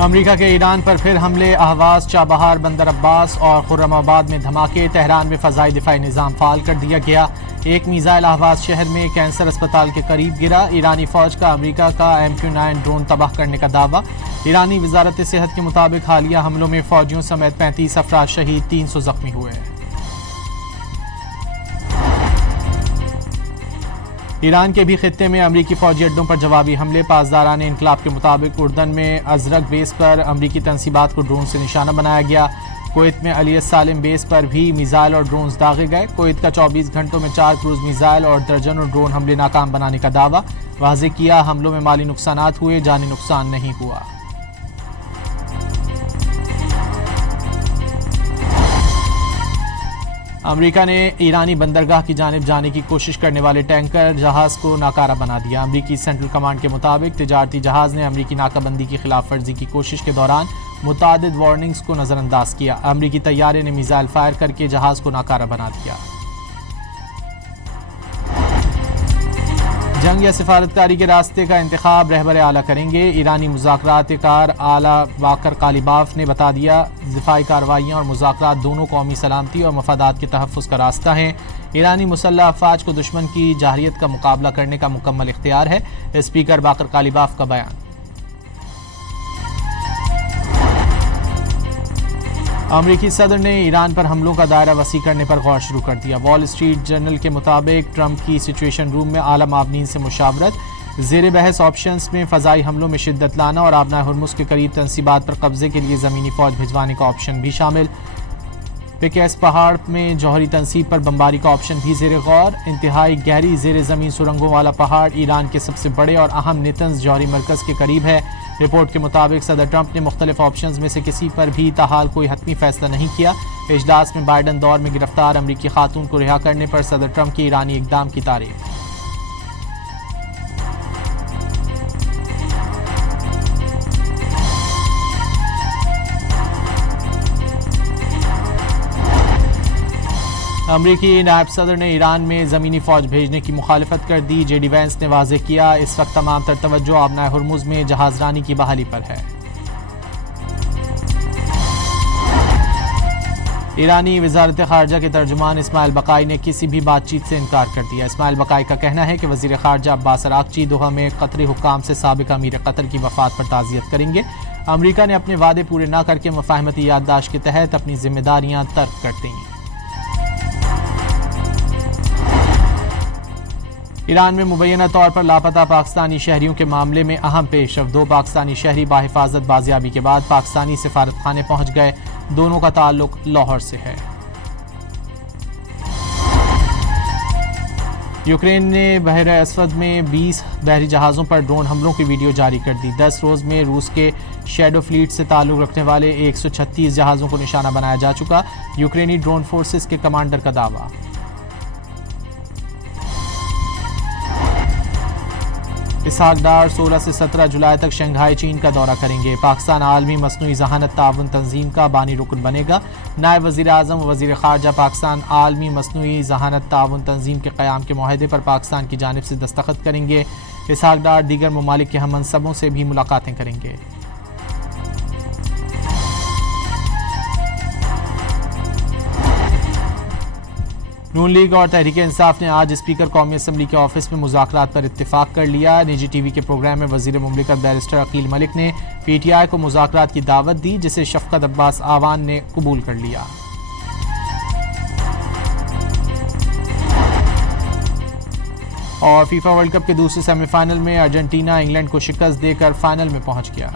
امریکہ کے ایران پر پھر حملے، اہواز، چابہار، بندر عباس اور خرم آباد میں دھماکے، تہران میں فضائی دفاعی نظام فعال کر دیا گیا۔ ایک میزائل اہواز شہر میں کینسر اسپتال کے قریب گرا۔ ایرانی فوج کا امریکہ کا MQ-9 ڈرون تباہ کرنے کا دعویٰ۔ ایرانی وزارت صحت کے مطابق حالیہ حملوں میں فوجیوں سمیت 35 افراد شہید، 300 زخمی ہوئے۔ ایران کے بھی خطے میں امریکی فوجی اڈوں پر جوابی حملے۔ پاسداران انقلاب کے مطابق اردن میں ازرق بیس پر امریکی تنصیبات کو ڈرون سے نشانہ بنایا گیا۔ کویت میں علی السالم بیس پر بھی میزائل اور ڈرونز داغے گئے۔ کویت کا 24 گھنٹوں میں 4 کروز میزائل اور درجنوں ڈرون حملے ناکام بنانے کا دعویٰ۔ واضح کیا حملوں میں مالی نقصانات ہوئے، جانی نقصان نہیں ہوا۔ امریکہ نے ایرانی بندرگاہ کی جانب جانے کی کوشش کرنے والے ٹینکر جہاز کو ناکارہ بنا دیا۔ امریکی سینٹرل کمانڈ کے مطابق تجارتی جہاز نے امریکی ناکہ بندی کی خلاف ورزی کی کوشش کے دوران متعدد وارننگز کو نظر انداز کیا۔ امریکی طیارے نے میزائل فائر کر کے جہاز کو ناکارہ بنا دیا۔ جنگ یا سفارتکاری کے راستے کا انتخاب رہبر اعلیٰ کریں گے، ایرانی مذاکرات کار اعلیٰ باقر قالیباف نے بتا دیا۔ دفاعی کارروائیاں اور مذاکرات دونوں قومی سلامتی اور مفادات کے تحفظ کا راستہ ہیں۔ ایرانی مسلح افواج کو دشمن کی جارحیت کا مقابلہ کرنے کا مکمل اختیار ہے، اسپیکر باقر قالیباف کا بیان۔ امریکی صدر نے ایران پر حملوں کا دائرہ وسیع کرنے پر غور شروع کر دیا۔ وال اسٹریٹ جرنل کے مطابق ٹرمپ کی سچویشن روم میں اعلیٰ معاونین سے مشاورت۔ زیر بحث آپشنز میں فضائی حملوں میں شدت لانا اور آبنائے ہرمز کے قریب تنصیبات پر قبضے کے لیے زمینی فوج بھجوانے کا آپشن بھی شامل۔ پیکیس پہاڑ میں جوہری تنصیب پر بمباری کا آپشن بھی زیر غور۔ انتہائی گہری زیر زمین سرنگوں والا پہاڑ ایران کے سب سے بڑے اور اہم نیتنز جوہری مرکز کے قریب ہے۔ رپورٹ کے مطابق صدر ٹرمپ نے مختلف آپشنز میں سے کسی پر بھی تاحال کوئی حتمی فیصلہ نہیں کیا۔ اجلاس میں بائیڈن دور میں گرفتار امریکی خاتون کو رہا کرنے پر صدر ٹرمپ کی ایرانی اقدام کی تعریف۔ امریکی نائب صدر نے ایران میں زمینی فوج بھیجنے کی مخالفت کر دی۔ جے ڈی وینس نے واضح کیا اس وقت تمام تر توجہ آبنائے ہرمز میں جہاز رانی کی بحالی پر ہے۔ ایرانی وزارت خارجہ کے ترجمان اسماعیل بقائی نے کسی بھی بات چیت سے انکار کر دیا۔ اسماعیل بقائی کا کہنا ہے کہ وزیر خارجہ عباس عراقچی دوحہ میں قطری حکام سے سابق امیر قطر کی وفات پر تعزیت کریں گے۔ امریکہ نے اپنے وعدے پورے نہ کر کے مفاہمتی یادداشت کے تحت اپنی ذمہ داریاں ترک کر دیں۔ ایران میں مبینہ طور پر لاپتہ پاکستانی شہریوں کے معاملے میں اہم پیش رفت۔ 2 پاکستانی شہری بحفاظت بازیابی کے بعد پاکستانی سفارت خانے پہنچ گئے۔ دونوں کا تعلق لاہور سے ہے۔ یوکرین نے بحر اسود میں 20 بحری جہازوں پر ڈرون حملوں کی ویڈیو جاری کر دی۔ 10 روز میں روس کے شیڈو فلیٹ سے تعلق رکھنے والے 136 جہازوں کو نشانہ بنایا جا چکا۔ یوکرینی ڈرون فورسز کے کمانڈر کا دعویٰ۔ اسحاق ڈار 16 سے 17 جولائی تک شنگھائی چین کا دورہ کریں گے۔ پاکستان عالمی مصنوعی ذہانت تعاون تنظیم کا بانی رکن بنے گا۔ نائب وزیر اعظم و وزیر خارجہ پاکستان عالمی مصنوعی ذہانت تعاون تنظیم کے قیام کے معاہدے پر پاکستان کی جانب سے دستخط کریں گے۔ اسحاق ڈار دیگر ممالک کے ہم منصبوں سے بھی ملاقاتیں کریں گے۔ نون لیگ اور تحریک انصاف نے آج اسپیکر قومی اسمبلی کے آفس میں مذاکرات پر اتفاق کر لیا۔ نجی ٹی وی کے پروگرام میں وزیر مملکت بیرسٹر عقیل ملک نے پی ٹی آئی کو مذاکرات کی دعوت دی، جسے شفقت عباس آوان نے قبول کر لیا۔ اور فیفا ورلڈ کپ کے دوسرے سیمی فائنل میں ارجنٹینا انگلینڈ کو شکست دے کر فائنل میں پہنچ گیا۔